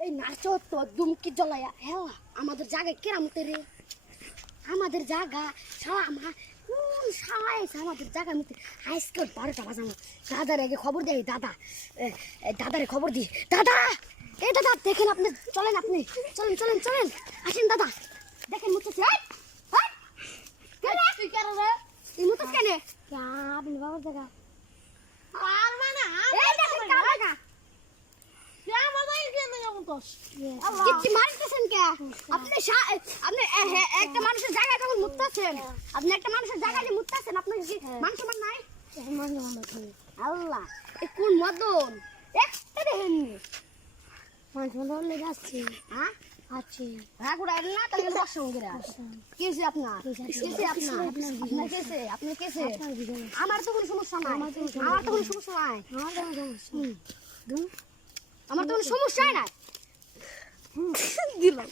এই নাচো তো দুমকি জ্বলায়া হেলা আমাদের জায়গায় কেরামতে রে আমাদের জায়গা শালা আমার কোন শালা এসে আমাদের জায়গার মধ্যে আজকে 12টা বাজানো দাদার আগে খবর দেয় দাদারে খবর দি দাদা এই দাদা দেখেন আপনি চলেন চলেন চলেন চলেন আসেন দাদা দেখেন মুতেছে তুই কেন রে তুই মুতেছ কেন আপনি বাবার জায়গা পারবে না এই দেখেন কার জায়গা কিচ্ছু মারতেছেন কে আপনি একটা মানুষের জায়গায় যখন মুততেছেন আপনি একটা মানুষের জায়গায় যে মুততেছেন আপনার কি মান সম্মান নাই আল্লাহ এ কোন মদন একটা দেখেন মান সম্মান লেগে আসছে হ্যাঁ আছে হ্যাঁ গুড়া না তাহলে বসে সঙ্গে কেসে আপনার আপনি কেসে আমার তো কোনো সমস্যা নাই আমার তো কোনো সমস্যা নাই আমার তো কোনো সমস্যাই নাই দিলাম